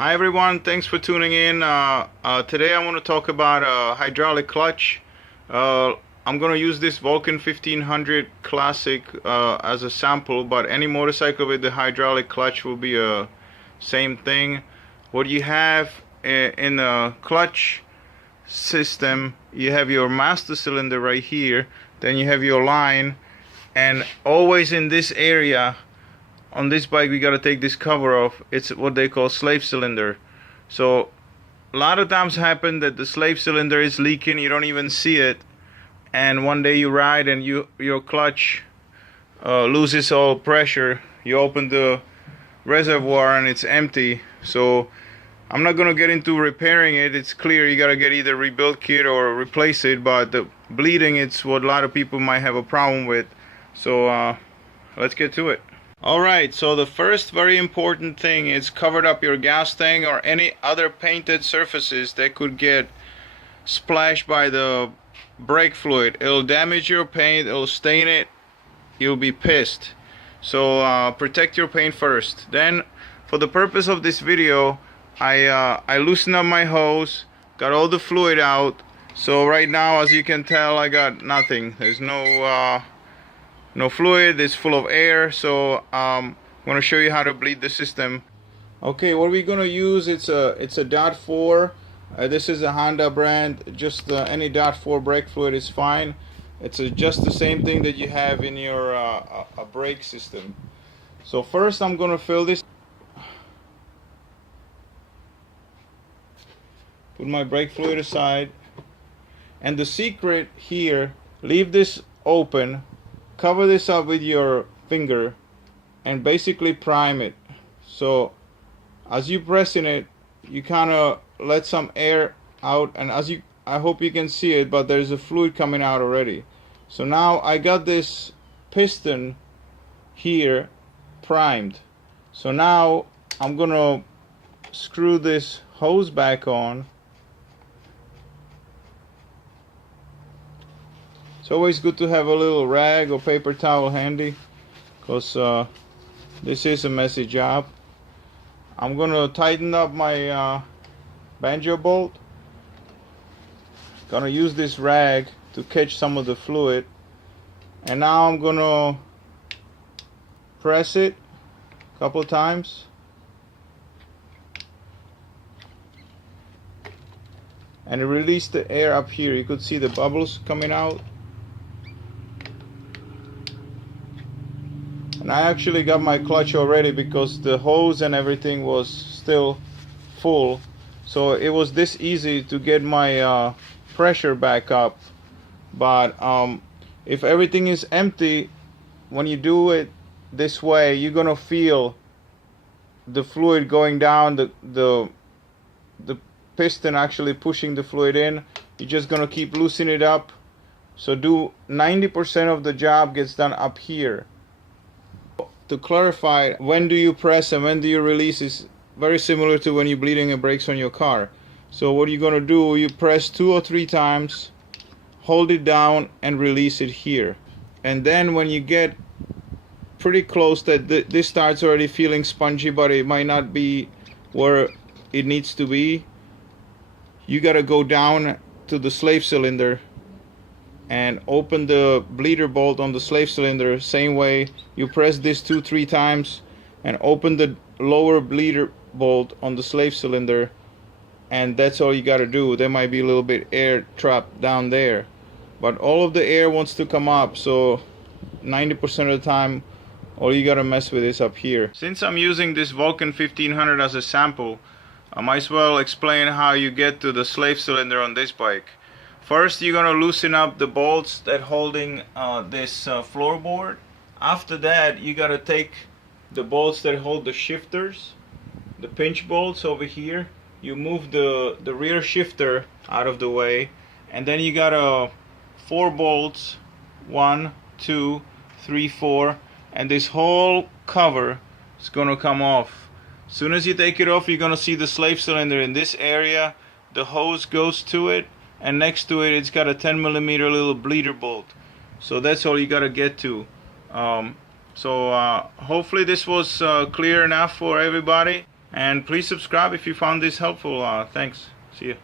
Hi everyone, thanks for tuning in. Today I want to talk about a hydraulic clutch. I'm going to use this VULCAN 1500 Classic as a sample, but any motorcycle with the hydraulic clutch will be a same thing. What you have in the clutch system, you have your master cylinder right here, then you have your line, and always in this area on this bike we got to take this cover off. It's what they call slave cylinder. So a lot of times happen that the slave cylinder is leaking, you don't even see it, and one day you ride and your clutch loses all pressure. You open the reservoir and it's empty. So I'm not gonna get into repairing it. It's clear you gotta get either rebuild kit or replace it, but the bleeding, it's what a lot of people might have a problem with. So let's get to it. Alright, so the first very important thing is cover up your gas tank or any other painted surfaces that could get splashed by the brake fluid. It'll damage your paint, it'll stain it, you'll be pissed. So protect your paint first. Then for the purpose of this video, I loosened up my hose, got all the fluid out. So right now, as you can tell, I got nothing. There's no fluid, it's full of air. So I'm going to show you how to bleed the system. Okay, what we're going to use, it's a .4. This is a Honda brand. Just any .4 brake fluid is fine. It's just the same thing that you have in your a brake system. So first I'm going to fill this. Put my brake fluid aside. And the secret here, leave this open. Cover this up with your finger and basically prime it. So as you pressing it, you kind of let some air out, and I hope you can see it, but there's a fluid coming out already. So now I got this piston here primed. So now I'm gonna screw this hose back on. It's always good to have a little rag or paper towel handy, because this is a messy job. I'm gonna tighten up my banjo bolt. Gonna use this rag to catch some of the fluid, and now I'm gonna press it a couple times. And release the air up here. You could see the bubbles coming out. And I actually got my clutch already because the hose and everything was still full. So it was this easy to get my pressure back up. But if everything is empty, when you do it this way, you're gonna feel the fluid going down, the piston actually pushing the fluid in. You're just gonna keep loosening it up. So 90% of the job gets done up here. To clarify, when do you press and when do you release is very similar to when you're bleeding the brakes on your car. So what you're gonna do, you press 2 or 3 times, hold it down and release it here. And then when you get pretty close that this starts already feeling spongy, but it might not be where it needs to be, you gotta go down to the slave cylinder and open the bleeder bolt on the slave cylinder. Same way, you press this 2-3 times and open the lower bleeder bolt on the slave cylinder, and that's all you got to do. There might be a little bit air trapped down there, but all of the air wants to come up. So 90% of the time, all you got to mess with is up here. Since I'm using this VULCAN 1500 as a sample, I might as well explain how you get to the slave cylinder on this bike. First, you're gonna loosen up the bolts that holding this floorboard. After that, you gotta take the bolts that hold the shifters, the pinch bolts over here. You move the rear shifter out of the way, and then you got 4 bolts, 1, 2, 3, 4, and this whole cover is gonna come off. As soon as you take it off, you're gonna see the slave cylinder in this area. The hose goes to it, and next to it, it's got a 10mm little bleeder bolt. So that's all you gotta get to. Hopefully this was clear enough for everybody. And please subscribe if you found this helpful. Thanks. See you.